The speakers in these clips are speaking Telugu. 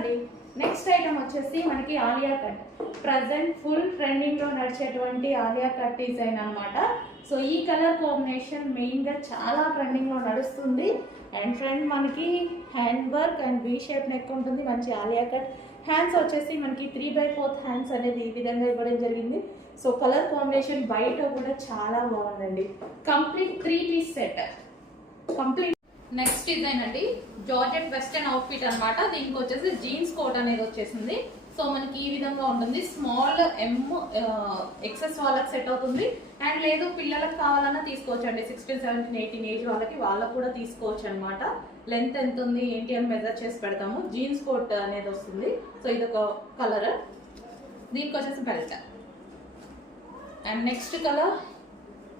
అండి నెక్స్ట్ ఐటమ్ వచ్చేసి మనకి ఆలియా కట్. ప్రజెంట్ ఫుల్ ట్రెండింగ్లో నడిచేటువంటి ఆలియా కట్ డిజైన్ అనమాట సో ఈ కలర్ కాంబినేషన్ మెయిన్గా చాలా ట్రెండింగ్లో నడుస్తుంది. అండ్ ఫ్రంట్ మనకి hand work and V shape neck ఉంటుంది. మంచి ఆలియా కట్. హ్యాండ్స్ వచ్చేసి మనకి త్రీ బై ఫోర్త్ హ్యాండ్స్ అనేది ఈ విధంగా ఇవ్వడం జరిగింది. సో కలర్ కాంబినేషన్ బయట కూడా చాలా బాగుందండి. Complete three piece set complete next design అండి. జార్జెట్ వెస్టర్న్ అవుట్ఫిట్ అనమాట దీనికి వచ్చేసి జీన్స్ కోట్ అనేది వచ్చేసింది. సో మనకి ఈ విధంగా ఉంటుంది. స్మాల్ ఎమ్ ఎక్సెస్ వాళ్ళకి సెట్ అవుతుంది. అండ్ లేదు పిల్లలకు కావాలన్నా తీసుకోవచ్చు అండి సిక్స్టీన్ సెవెంటీన్ ఎయిటీన్ ఏజ్ వాళ్ళకి వాళ్ళకు కూడా తీసుకోవచ్చు అనమాట లెంత్ ఎంత ఉంది ఏంటి అని మెజర్ చేసి పెడతాము. జీన్స్ కోట్ అనేది వస్తుంది. సో ఇది ఒక కలర్ దీనికి వచ్చేసి belt and next colour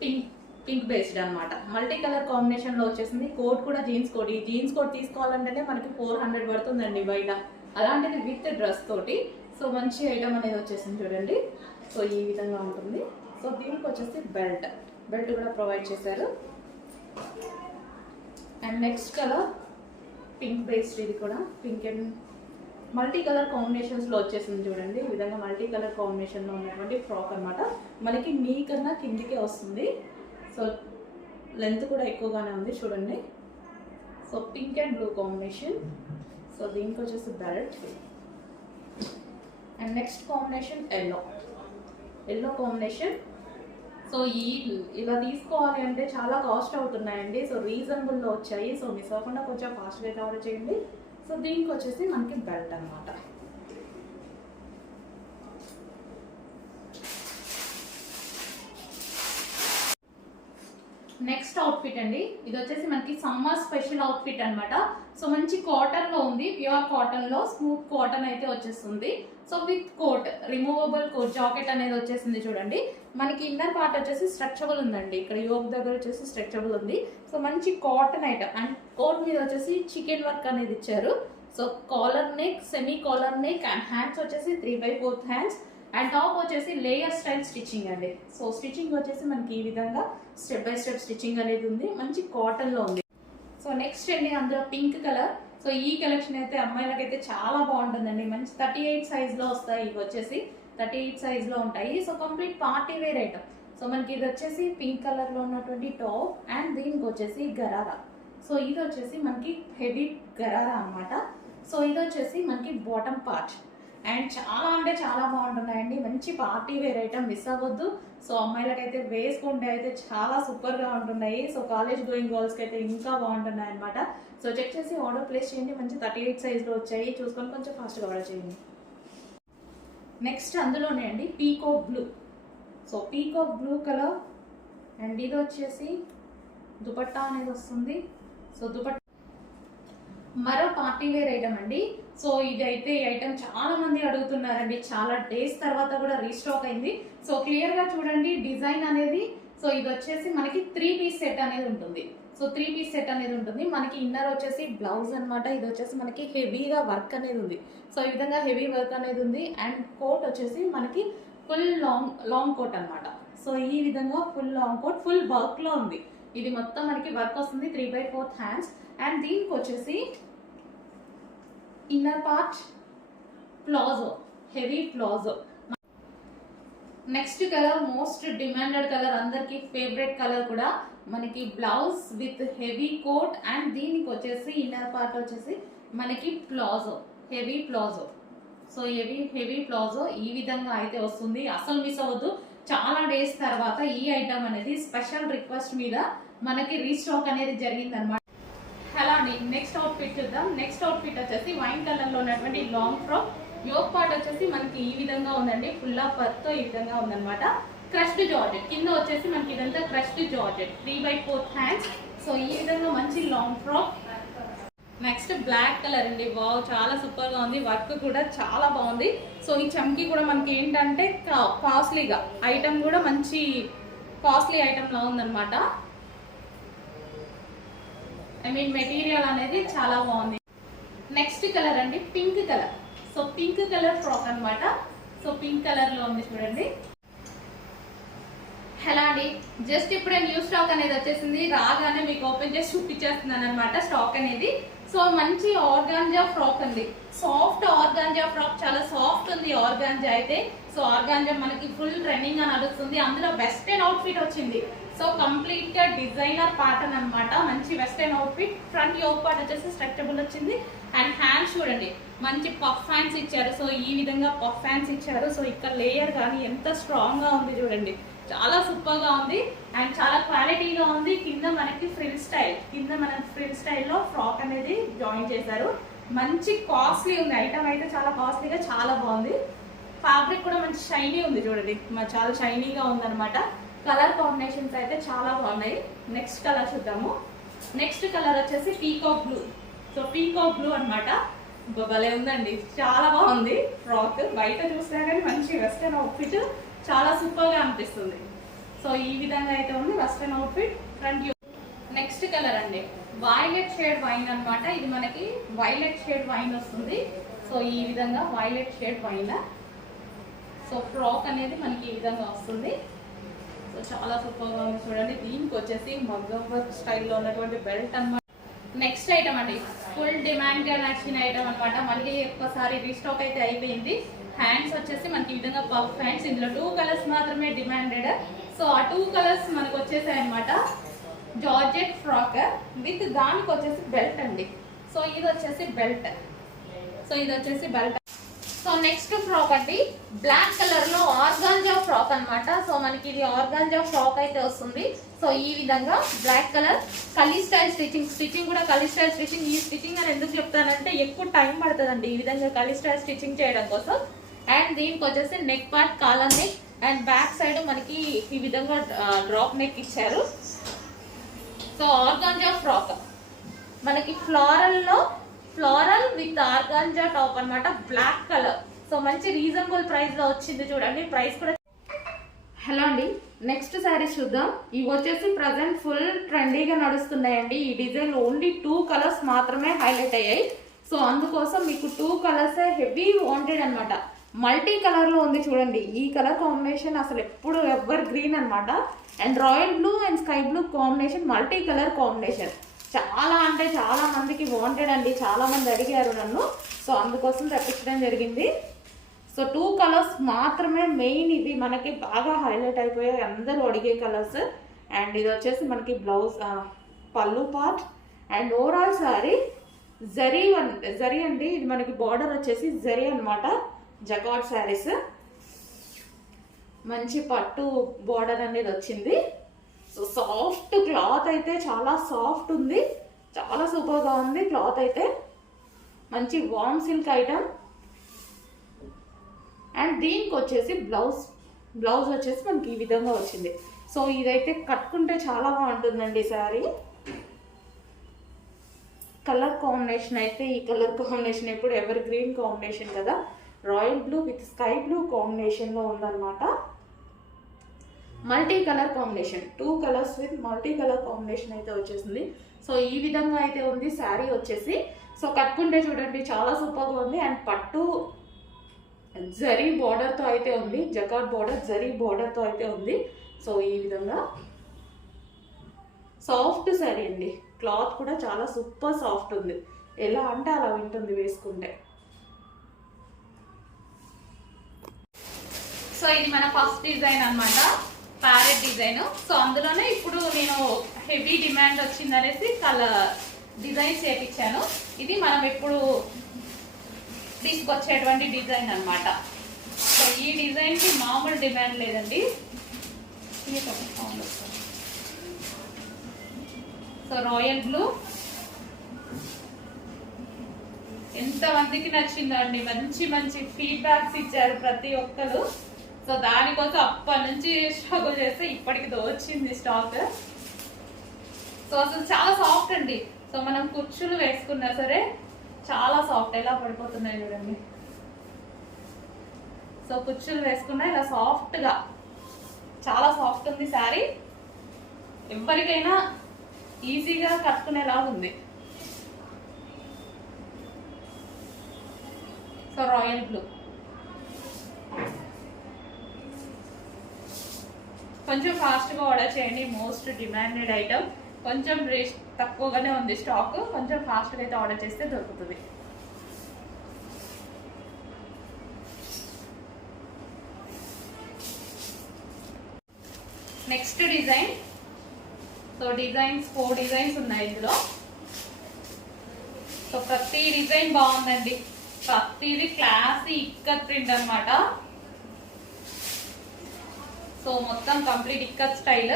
pink pink based అనమాట మల్టీ కలర్ కాంబినేషన్లో వచ్చేసింది. కోట్ కూడా జీన్స్ కోట్. ఈ జీన్స్ కోట్ తీసుకోవాలంటేనే మనకి ఫోర్ హండ్రెడ్ పడుతుందండి బయట. అలాంటిది విత్ డ్రెస్ తోటి. సో మంచి ఐటమ్ అనేది వచ్చేసింది చూడండి. సో ఈ విధంగా ఉంటుంది. సో దీనికి వచ్చేసి బెల్ట్. బెల్ట్ కూడా ప్రొవైడ్ చేశారు. And next colour pink based ఇది కూడా. పింక్ అండ్ మల్టీ కలర్ కాంబినేషన్స్లో వచ్చేసింది చూడండి. ఈ విధంగా మల్టీ కలర్ కాంబినేషన్లో ఉన్నటువంటి ఫ్రాక్ అనమాట మనకి మీ కన్నా కిందికే వస్తుంది. సో లెంత్ కూడా ఎక్కువగానే ఉంది చూడండి. So pink and blue combination. So దీనికి వచ్చేసి belt and next combination yellow. Yellow combination. So ఈ ఇలా తీసుకోవాలి అంటే చాలా కాస్ట్ అవుతున్నాయండి. సో రీజనబుల్లో వచ్చాయి. సో మిస్ అవ్వకుండా కొంచెం ఫాస్ట్గా కవర్ చేయండి. సో దీనికి వచ్చేసి మనకి బెల్ట్ అన్నమాట. నెక్స్ట్ అవుట్ఫిట్ అండి. ఇది వచ్చేసి మనకి సమ్మర్ స్పెషల్ అవుట్ఫిట్ అనమాట సో మంచి కాటన్లో ఉంది. ప్యూర్ కాటన్లో స్మూత్ కాటన్ అయితే వచ్చేస్తుంది. So with coat removable coat jacket అనేది వచ్చేసింది చూడండి. మనకి ఇన్నర్ పార్ట్ వచ్చేసి స్ట్రెచబుల్ ఉందండి. ఇక్కడ యోగ్ దగ్గర వచ్చేసి స్ట్రెచబుల్ ఉంది. సో మంచి కాటన్ ఐటమ్ అండ్ కోట్ మీద వచ్చేసి చికెన్ వర్క్ అనేది ఇచ్చారు. So collar neck semi collar neck and hands వచ్చేసి three by fourth hands and top వచ్చేసి లేయర్ స్టైల్ స్టిచ్చింగ్ అండి. సో స్టిచ్చింగ్ వచ్చేసి మనకి ఈ విధంగా స్టెప్ బై స్టెప్ స్టిచ్చింగ్ అనేది ఉంది. మంచి కాటన్లో ఉంది. సో నెక్స్ట్ అండి అందులో పింక్ కలర్ సో ఈ కలెక్షన్ అయితే అమ్మాయిలకైతే చాలా బాగుంటుందండి. మంచి థర్టీ ఎయిట్ సైజ్లో వస్తాయి. ఇవి వచ్చేసి థర్టీ ఎయిట్ సైజ్లో ఉంటాయి. So complete party wear item so మనకి ఇది వచ్చేసి పింక్ కలర్లో ఉన్నటువంటి టాప్ అండ్ దీనికి వచ్చేసి గరారా. సో ఇది వచ్చేసి మనకి హెవీ గరారా అన్నమాట. సో ఇది వచ్చేసి మనకి బాటమ్ పార్ట్ అండ్ చాలా అంటే చాలా బాగుంటున్నాయండి. మంచి పార్టీ వేర్ ఐటమ్ మిస్ అవ్వద్దు. సో అమ్మాయిలకైతే వేసుకుంటే అయితే చాలా సూపర్గా ఉంటున్నాయి. సో కాలేజ్ గోయింగ్ గర్ల్స్కి అయితే ఇంకా బాగుంటున్నాయి అనమాట సో చెక్ చేసి ఆర్డర్ ప్లేస్ చేయండి. మంచి థర్టీ ఎయిట్ సైజ్లో వచ్చాయి. చూసుకొని కొంచెం ఫాస్ట్గా ఆర్డర్ చేయండి. నెక్స్ట్ అందులోనే అండి peacock blue. So peacock blue colour and ఇది వచ్చేసి దుపట్టా అనేది వస్తుంది. సో దుపట్టా మరో పార్టీ వేర్ ఐటమ్ అండి. సో ఇది అయితే ఈ ఐటమ్ చాలా మంది అడుగుతున్నారండి. చాలా డేస్ తర్వాత కూడా రీస్టాక్ అయింది. సో క్లియర్గా చూడండి డిజైన్ అనేది సో ఇది వచ్చేసి మనకి త్రీ పీస్ సెట్ అనేది ఉంటుంది. సో త్రీ పీస్ సెట్ అనేది ఉంటుంది. మనకి ఇన్నర్ వచ్చేసి బ్లౌజ్ అనమాట ఇది వచ్చేసి మనకి హెవీగా వర్క్ అనేది ఉంది. సో ఈ విధంగా హెవీ వర్క్ అనేది ఉంది. అండ్ కోట్ వచ్చేసి మనకి ఫుల్ లాంగ్ లాంగ్ కోట్ అన్నమాట. సో ఈ విధంగా ఫుల్ లాంగ్ కోట్ ఫుల్ వర్క్లో ఉంది. ఇది మొత్తం మనకి వర్క్ వస్తుంది. Three by fourth hands and దీనికి వచ్చేసి inner part palazzo heavy palazzo next colour most demanded colour అందరికి ఫేవరెట్ కలర్ కూడా మనకి blouse with heavy coat and దీనికి వచ్చేసి ఇన్నర్ పార్ట్ వచ్చేసి మనకి palazzo heavy palazzo so heavy heavy palazzo ఈ విధంగా అయితే వస్తుంది. అసలు మిస్ అవ్వద్దు. చాలా డేస్ తర్వాత ఈ ఐటమ్ అనేది స్పెషల్ రిక్వెస్ట్ మీద మనకి రీస్టాక్ అనేది జరిగింది అలా హలో అండి నెక్స్ట్ అవుట్ఫిట్ చూద్దాం. నెక్స్ట్ అవుట్ఫిట్ వచ్చేసి వైన్ కలర్లో ఉన్నటువంటి లాంగ్ ఫ్రాక్ యోగ్ పార్ట్ వచ్చేసి మనకి ఈ విధంగా ఉందండి. ఫుల్ ఆఫ్ వర్క్ ఈ విధంగా ఉందన్నమాట. క్రష్డ్ జార్జెట్ కింద వచ్చేసి మనకి ఇదంతా crushed georgette three by fourth hands so ఈ విధంగా మంచి long frock next black colour అండి. వావ్ చాలా సూపర్గా ఉంది. వర్క్ కూడా చాలా బాగుంది. సో ఈ చమ్కీ కూడా మనకి ఏంటంటే కాస్ట్లీగా ఐటమ్ కూడా మంచి కాస్ట్లీ ఐటమ్లా ఉందన్నమాట. ఐ మీన్ మెటీరియల్ అనేది చాలా బాగుంది. నెక్స్ట్ కలర్ అండి pink colour so pink colour frock అన్నమాట. సో పింక్ కలర్లో ఉంది చూడండి. హలో అండి. జస్ట్ ఇప్పుడే న్యూ స్టాక్ అనేది వచ్చేసింది. రాగానే మీకు ఓపెన్ చేసి చూపించేస్తున్నాను అనమాట స్టాక్ అనేది. సో మంచి ఆర్గాంజా ఫ్రాక్ అండి. సాఫ్ట్ ఆర్గాంజా ఫ్రాక్ చాలా సాఫ్ట్ ఉంది ఆర్గాంజా అయితే. సో ఆర్గాంజా మనకి ఫుల్ ట్రెండింగ్గా నడుస్తుంది అందులో వెస్టర్న్ అవుట్ఫిట్ వచ్చింది. సో కంప్లీట్గా డిజైనర్ ప్యాటర్న్ అన్నమాట. మంచి western outfit. Front yoke part వచ్చేసి స్ట్రక్చబుల్ వచ్చింది. అండ్ హ్యాండ్స్ చూడండి. మంచి పఫ్ హ్యాండ్స్ ఇచ్చారు. సో ఈ విధంగా పఫ్ హ్యాండ్స్ ఇచ్చారు. సో ఇక్కడ లేయర్ కానీ ఎంత స్ట్రాంగ్గా ఉంది చూడండి. చాలా సూపర్గా ఉంది. అండ్ చాలా క్వాలిటీగా ఉంది. కింద మనకి ఫ్రిల్ స్టైల్. కింద మన ఫ్రిల్ స్టైల్లో ఫ్రాక్ అనేది జాయిన్ చేశారు. మంచి కాస్ట్లీ ఉంది. ఐటమ్ అయితే చాలా కాస్ట్లీగా చాలా బాగుంది. ఫ్యాబ్రిక్ కూడా మంచి షైనీ ఉంది చూడండి. చాలా షైనీగా ఉందన్నమాట. కలర్ కాంబినేషన్స్ అయితే చాలా బాగున్నాయి. నెక్స్ట్ కలర్ చూద్దాము. నెక్స్ట్ కలర్ వచ్చేసి peacock blue. So peacock blue అన్నమాట. భలే ఉందండి. చాలా బాగుంది ఫ్రాక్. బయట చూసినా కానీ మంచి వెస్టర్న్ అవుట్ఫిట్. చాలా సూపర్గా అనిపిస్తుంది. సో ఈ విధంగా అయితే ఉంది western outfit front next colour అండి. వైలెట్ షేడ్ వైన్ అనమాట ఇది మనకి వైలెట్ షేడ్ వైన్ వస్తుంది. సో ఈ విధంగా violet shade wine so frock అనేది మనకి ఈ విధంగా వస్తుంది. సో చాలా సూపర్గా ఉంది. చూడండి దీనికి వచ్చేసి మగ్గ వర్క్ స్టైల్లో ఉన్నటువంటి బెల్ట్ అనమాట నెక్స్ట్ ఐటమ్ అండి. ఫుల్ డిమాండ్గా నచ్చిన ఐటమ్ అనమాట మళ్ళీ ఒక్కసారి రీస్టాక్ అయితే అయిపోయింది. హ్యాండ్స్ వచ్చేసి మనకి ఈ విధంగా పఫ్ హ్యాండ్స్ ఇందులో టూ కలర్స్ మాత్రమే డిమాండెడ్ సో ఆ టూ కలర్స్ మనకు వచ్చేసాయి అనమాట జార్జెట్ ఫ్రాక్ విత్ దానికి వచ్చేసి బెల్ట్ అండి. సో ఇది వచ్చేసి బెల్ట్ సో ఇది వచ్చేసి బెల్ట్ సో నెక్స్ట్ ఫ్రాక్ అండి. బ్లాక్ కలర్లో ఆర్గాంజా ఫ్రాక్ అన్నమాట. సో మనకి ఇది ఆర్గాంజా ఫ్రాక్ అయితే వస్తుంది. సో ఈ విధంగా black colour kali style stitching stitching కూడా కలీ స్టైల్ స్టిచ్చింగ్ ఈ స్టిచ్చింగ్ అని ఎందుకు చెప్తానంటే ఎక్కువ టైం పడుతుందండి ఈ విధంగా కలీ స్టైల్ స్టిచ్చింగ్ చేయడం కోసం. అండ్ దీనికి వచ్చేసి neck part collar neck and back side మనకి ఈ విధంగా డ్రాప్ నెక్ ఇచ్చారు. సో ఆర్గాంజా ఫ్రాక్ మనకి ఫ్లోరల్లో ఫ్లోరల్ విత్ ఆర్గాంజా టాప్ అనమాట బ్లాక్ కలర్ సో మంచి రీజనబుల్ ప్రైస్లో వచ్చింది చూడండి. ప్రైస్ కూడా హలో అండి. నెక్స్ట్ శారీస్ చూద్దాం. ఇవి వచ్చేసి ప్రజెంట్ ఫుల్ ట్రెండీగా నడుస్తున్నాయండి. ఈ డిజైన్ ఓన్లీ టూ కలర్స్ మాత్రమే హైలైట్ అయ్యాయి. సో అందుకోసం మీకు టూ కలర్స్ హెవీ వాంటెడ్ అనమాట మల్టీ కలర్లో ఉంది చూడండి. ఈ కలర్ కాంబినేషన్ అసలు ఎప్పుడు ఎవర్ గ్రీన్ అనమాట and royal blue and sky blue combination multi colour combination చాలా అంటే చాలా మందికి వాంటెడ్ అండి. చాలా మంది అడిగారు నన్ను. సో అందుకోసం తెప్పించడం జరిగింది. సో టూ కలర్స్ మాత్రమే మెయిన్ ఇది మనకి బాగా హైలైట్ అయిపోయాయి. అందరూ అడిగే కలర్స్ అండ్ ఇది వచ్చేసి మనకి బ్లౌజ్ పళ్ళు part and overall sari zari one zari అండి. ఇది మనకి బార్డర్ వచ్చేసి జరీ అన్నమాట. జకాట్ శారీస్ మంచి పట్టు బార్డర్ అనేది వచ్చింది. సాఫ్ట్ క్లాత్ అయితే చాలా సాఫ్ట్ ఉంది. చాలా సూపర్గా ఉంది క్లాత్ అయితే. మంచి వామ్ సిల్క్ ఐటమ్ అండ్ దీనికి వచ్చేసి బ్లౌజ్ బ్లౌజ్ వచ్చేసి మనకి ఈ విధంగా వచ్చింది. సో ఇదైతే కట్టుకుంటే చాలా బాగుంటుందండి శారీ కలర్ కాంబినేషన్ అయితే ఈ కలర్ కాంబినేషన్ ఎప్పుడు ఎవర్ గ్రీన్ కాంబినేషన్ కదా royal blue with sky blue కాంబినేషన్లో ఉందన్నమాట. Multi colour combination. Two colours with multi colour combination అయితే వచ్చేసింది. సో ఈ విధంగా అయితే ఉంది. శారీ వచ్చేసి. సో కట్టుకుంటే చూడండి చాలా సూపర్గా ఉంది. అండ్ పట్టు జరీ బార్డర్తో అయితే ఉంది. జకాట్ బార్డర్ జరీ బార్డర్తో అయితే ఉంది. సో ఈ విధంగా. సాఫ్ట్ శారీ అండి. క్లాత్ కూడా చాలా సూపర్ సాఫ్ట్ ఉంది. ఎలా అంటే అలా ఉంటుంది వేసుకుంటే. సో ఇది మన ఫస్ట్ డిజైన్ అనమాట ప్యారెట్ డిజైన్. సో అందులోనే ఇప్పుడు నేను హెవీ డిమాండ్ వచ్చింది అనేసి చాలా డిజైన్ చేపించాను ఇది మనం ఎప్పుడు తీసుకొచ్చేటువంటి డిజైన్ అన్నమాట. సో ఈ డిజైన్కి మామూలు డిమాండ్ లేదండి. So royal blue. ఎంత మందికి నచ్చిందండి? మంచి మంచి ఫీడ్బ్యాక్స్ ఇచ్చారు ప్రతి ఒక్కరు. సో దానికోసం అప్పటి నుంచి స్ట్రగుల్ చేస్తే ఇప్పటికి వచ్చింది స్టాక్ సో అసలు చాలా సాఫ్ట్ అండి. సో మనం కుర్చీలు వేసుకున్నా సరే చాలా సాఫ్ట్ ఎలా పడిపోతున్నాయి చూడండి. సో కుర్చీలు వేసుకున్నా ఇలా సాఫ్ట్గా చాలా సాఫ్ట్ ఉంది శారీ. ఎవరికైనా ఈజీగా కట్టుకునేలా ఉంది. So royal blue. కొంచెం ఫాస్ట్గా ఆర్డర్ చేయండి. Most demanded item. కొంచెం తక్కువగానే ఉంది స్టాక్. కొంచెం ఫాస్ట్గా అయితే ఆర్డర్ చేస్తే దొరుకుతుంది. Next design. So designs four designs ఉన్నాయి ఇందులో. సో ప్రతి డిజైన్ బాగుందండి. ప్రతిది క్లాసీ ఇక్కత్ ప్రింట్ అనమాట సో మొత్తం కంప్లీట్ ఇక్కత్ స్టైల్.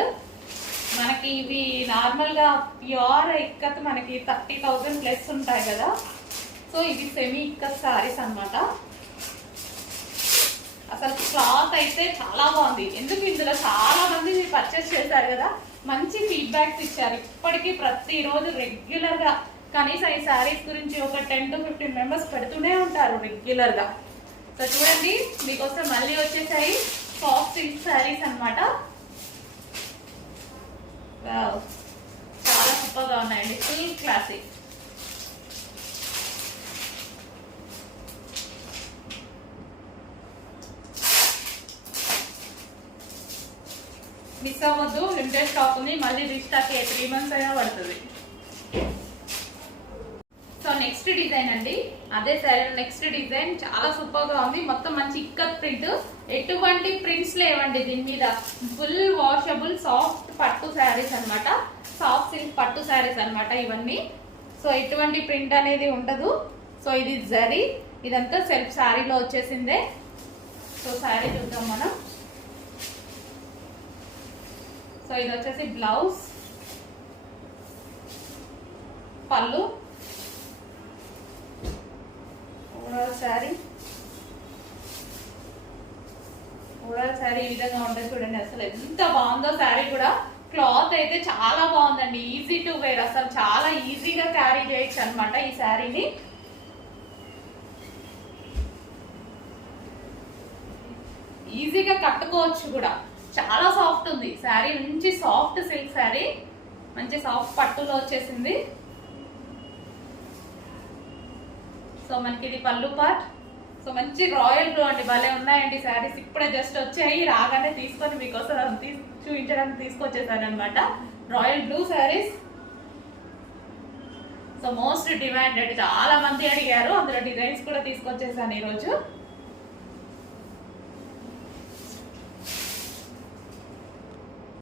మనకి ఇవి నార్మల్గా ప్యూర్ ఇక్కత్ మనకి థర్టీ థౌజండ్ ప్లస్ ఉంటాయి కదా. సో ఇవి సెమీ ఇక్కత్ శారీస్ అన్నమాట. అసలు క్లాత్ అయితే చాలా బాగుంది. ఎందుకు ఇందులో చాలా మంది పర్చేస్ చేశారు కదా? మంచి ఫీడ్బ్యాక్స్ ఇచ్చారు. ఇప్పటికీ ప్రతిరోజు రెగ్యులర్గా కనీసం ఈ శారీస్ గురించి ఒక టెన్ టు ఫిఫ్టీన్ మెంబర్స్ పెడుతూనే ఉంటారు రెగ్యులర్గా సో చూడండి మీకోసం మళ్ళీ వచ్చేసాయి. సాఫ్ట్ సిల్క్ శారీస్ అన్నమాట. చాలా సూపర్గా ఉన్నాయండి. ఫుల్ క్లాసిక్ మిస్ అవ్వద్దు లిమిటెడ్ స్టాక్ ఉంది. మళ్ళీ రీస్టాక్ ఏ త్రీ మంత్స్ అయినా పడుతుంది. నెక్స్ట్ డిజైన్ అండి. అదే శారీ నెక్స్ట్ డిజైన్ చాలా సూపర్గా ఉంది. మొత్తం మంచి ఇక్కత్ ప్రింట్ ఎటువంటి ప్రింట్స్ లేవండి దీని మీద. ఫుల్ వాషబుల్ సాఫ్ట్ పట్టు శారీస్ అన్నమాట. సాఫ్ట్ సిల్క్ పట్టు శారీస్ అనమాట ఇవన్నీ. సో ఎటువంటి ప్రింట్ అనేది ఉండదు. సో ఇది జరీ ఇదంతా సెల్ఫ్ శారీలో వచ్చేసిందే. సో శారీ చూద్దాం మనం. సో ఇది వచ్చేసి బ్లౌజ్ పళ్ళు. ఓవరాల్ శారీ. ఓవరాల్ శారీ ఈ విధంగా ఉంటుంది చూడండి అసలు ఎంత బాగుందో శారీ కూడా. క్లాత్ అయితే చాలా బాగుందండి ఈజీ టు వేర్ అసలు చాలా ఈజీగా క్యారీ చేయొచ్చు అనమాట ఈ శారీని. ఈజీగా కట్టుకోవచ్చు కూడా. చాలా సాఫ్ట్ ఉంది శారీ మంచి సాఫ్ట్ సిల్క్ శారీ. మంచి సాఫ్ట్ పట్టులో వచ్చేసింది. సో మనకి ఇది పళ్ళు పార్ట్ సో మంచి రాయల్ బ్లూ అండి భలే ఉన్నాయండి శారీస్. ఇప్పుడే జస్ట్ వచ్చాయి రాగానే తీసుకొని మీకోసం తీసు చూపించడానికి తీసుకొచ్చేసాను అనమాట royal blue saris. So most demanded చాలా మంది అడిగారు అందులో డిజైన్స్ కూడా తీసుకొచ్చేసాను ఈరోజు.